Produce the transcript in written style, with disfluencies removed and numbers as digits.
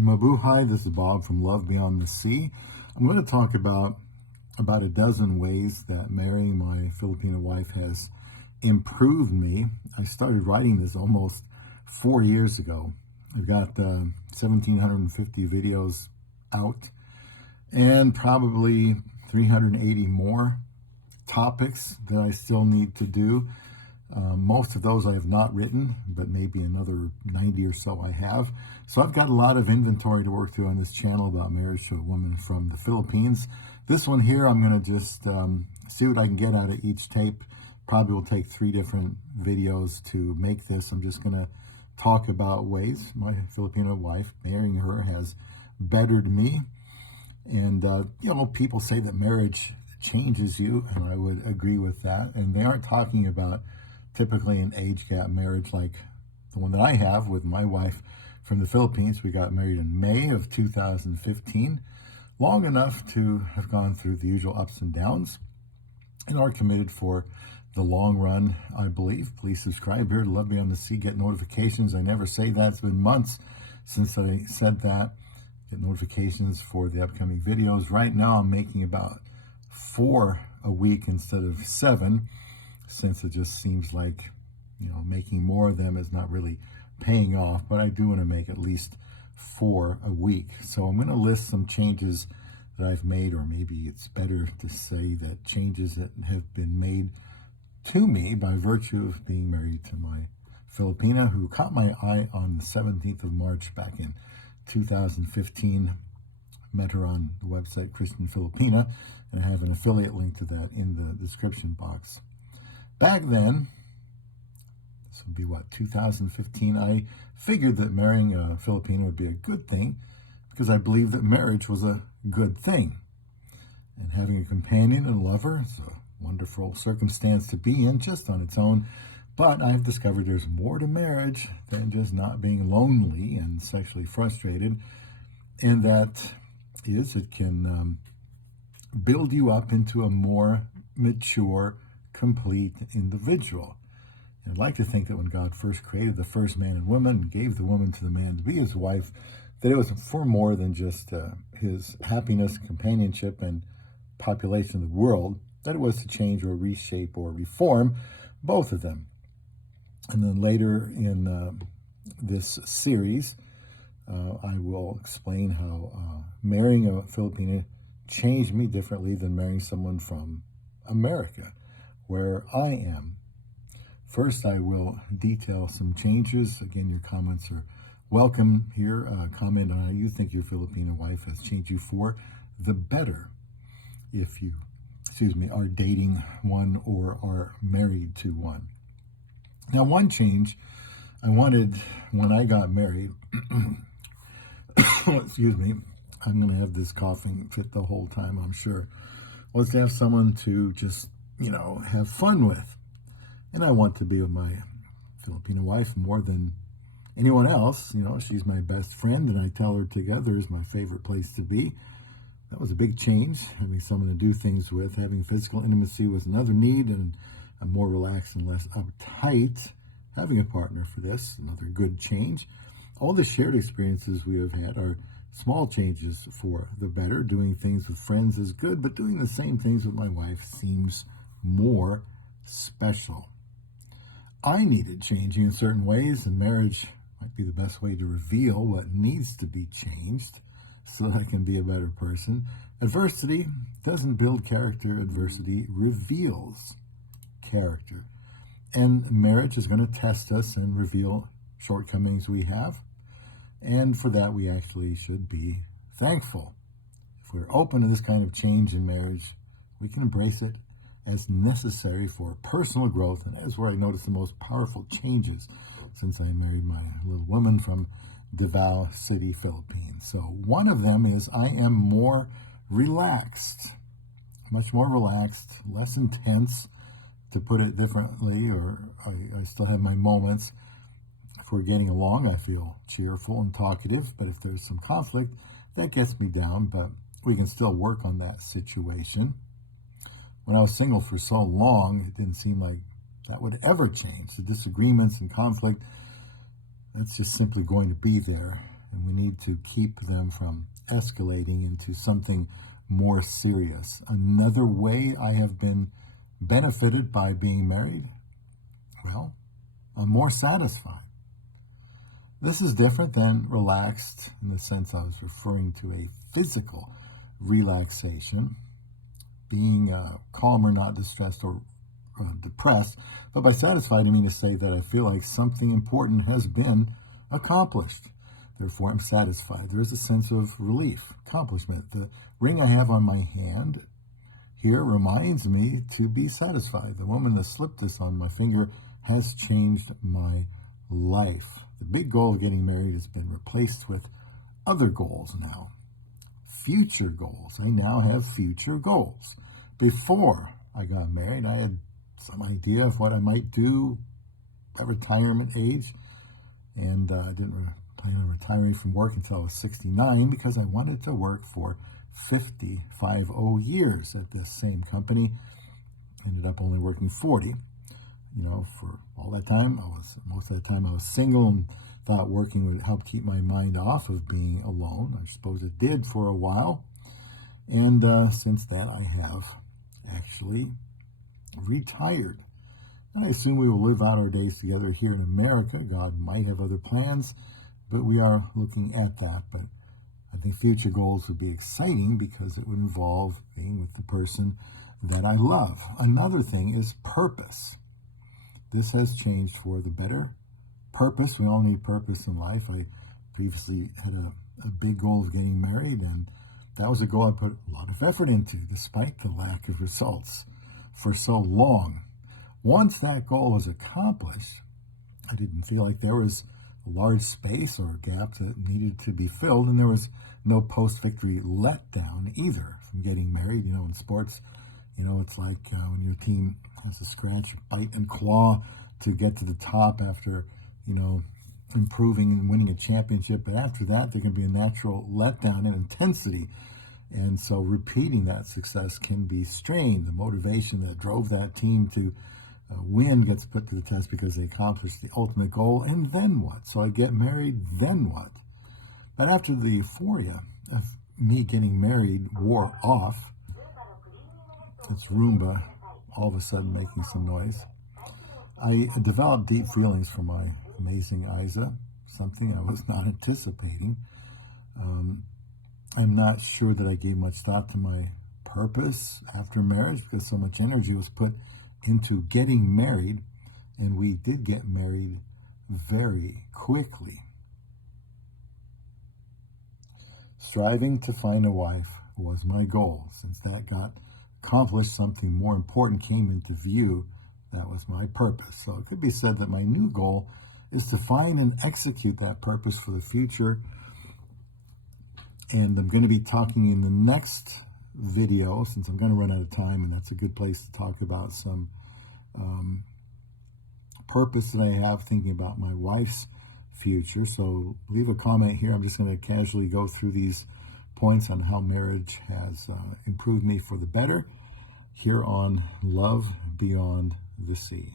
Mabuhay, this is Bob from Love Beyond the Sea. I'm going to talk about a dozen ways that marrying my Filipino wife has improved me. I started writing this almost 4 years ago. I've got 1,750 videos out and probably 380 more topics that I still need to do. Most of those I have not written, but maybe another 90 or so I have. So I've got a lot of inventory to work through on this channel about marriage to a woman from the Philippines. This one here, I'm going to just see what I can get out of each tape. Probably will take 3 different videos to make this. I'm just going to talk about ways my Filipino wife, marrying her, has bettered me. And, people say that marriage changes you, and I would agree with that. And they aren't talking about typically an age gap marriage like the one that I have with my wife from the Philippines. We got married in May of 2015, long enough to have gone through the usual ups and downs, and are committed for the long run, I believe. Please subscribe here to Love Beyond the Sea. Get notifications. I never say that. It's been months since I said that. Get notifications for the upcoming videos. Right now, I'm making about 4 a week instead of 7, since it just seems like, making more of them is not really paying off. But I do want to make at least 4 a week. So I'm going to list some changes that I've made, or maybe it's better to say that changes that have been made to me by virtue of being married to my Filipina, who caught my eye on the 17th of March back in 2015. Met her on the website Christian Filipina, and I have an affiliate link to that in the description box. Back then, this would be 2015, I figured that marrying a Filipino would be a good thing because I believed that marriage was a good thing. And having a companion and lover is a wonderful circumstance to be in just on its own. But I've discovered there's more to marriage than just not being lonely and sexually frustrated. And that is, it can build you up into a more mature, complete individual. And I'd like to think that when God first created the first man and woman and gave the woman to the man to be his wife, that it was for more than just his happiness, companionship, and population of the world, that it was to change or reshape or reform both of them. And then later in this series, I will explain how marrying a Filipina changed me differently than marrying someone from America, where I am. First, I will detail some changes. Again, your comments are welcome here. Comment on how you think your Filipino wife has changed you for the better if you, are dating one or are married to one. Now, one change I wanted when I got married, I'm going to have this coughing fit the whole time, I'm sure, was to have someone to just, have fun with. And I want to be with my Filipino wife more than anyone else. She's my best friend, and I tell her together is my favorite place to be. That was a big change, having someone to do things with. Having physical intimacy was another need, and I'm more relaxed and less uptight. Having a partner for this, another good change. All the shared experiences we have had are small changes for the better. Doing things with friends is good, but doing the same things with my wife seems more special. I needed changing in certain ways, and marriage might be the best way to reveal what needs to be changed so that I can be a better person. Adversity doesn't build character. Adversity reveals character. And marriage is going to test us and reveal shortcomings we have. And for that, we actually should be thankful. If we're open to this kind of change in marriage, we can embrace it as necessary for personal growth. And that's where I noticed the most powerful changes since I married my little woman from Davao City, Philippines. So one of them is I am more relaxed, much more relaxed, less intense, to put it differently, or I still have my moments. If we're getting along, I feel cheerful and talkative, but if there's some conflict, that gets me down, but we can still work on that situation. When I was single for so long, it didn't seem like that would ever change. The disagreements and conflict, that's just simply going to be there. and we need to keep them from escalating into something more serious. Another way I have been benefited by being married, well, I'm more satisfied. This is different than relaxed in the sense I was referring to a physical relaxation, being calmer, not distressed or depressed. But by satisfied, I mean to say that I feel like something important has been accomplished. Therefore, I'm satisfied. There is a sense of relief, accomplishment. The ring I have on my hand here reminds me to be satisfied. The woman that slipped this on my finger has changed my life. The big goal of getting married has been replaced with other goals now. Future goals. I now have future goals. Before I got married, I had some idea of what I might do at retirement age, and I didn't plan on retiring from work until I was 69 because I wanted to work for 50 years at this same company. Ended up only working 40. For all that time, most of the time I was single and thought working would help keep my mind off of being alone. I suppose it did for a while. And since then, I have actually retired. And I assume we will live out our days together here in America. God might have other plans, but we are looking at that. But I think future goals would be exciting because it would involve being with the person that I love. Another thing is purpose. This has changed for the better. Purpose, we all need purpose in life. I previously had a big goal of getting married, and that was a goal I put a lot of effort into, despite the lack of results for so long. Once that goal was accomplished, I didn't feel like there was a large space or a gap that needed to be filled, and there was no post-victory letdown either from getting married. In sports, it's like when your team has to scratch, bite, and claw to get to the top after, improving and winning a championship. But after that, there can be a natural letdown in intensity. And so repeating that success can be strained. The motivation that drove that team to win gets put to the test because they accomplished the ultimate goal. And then what? So I get married, then what? But after the euphoria of me getting married wore off, it's Roomba all of a sudden making some noise, I developed deep feelings for my amazing Isa, something I was not anticipating. I'm not sure that I gave much thought to my purpose after marriage because so much energy was put into getting married, and we did get married very quickly. Striving to find a wife was my goal. Since that got accomplished, something more important came into view. That was my purpose. So it could be said that my new goal is to find and execute that purpose for the future. And I'm going to be talking in the next video, since I'm going to run out of time, and that's a good place to talk about some purpose that I have, thinking about my wife's future. So leave a comment here. I'm just going to casually go through these points on how marriage has improved me for the better here on Love Beyond the Sea.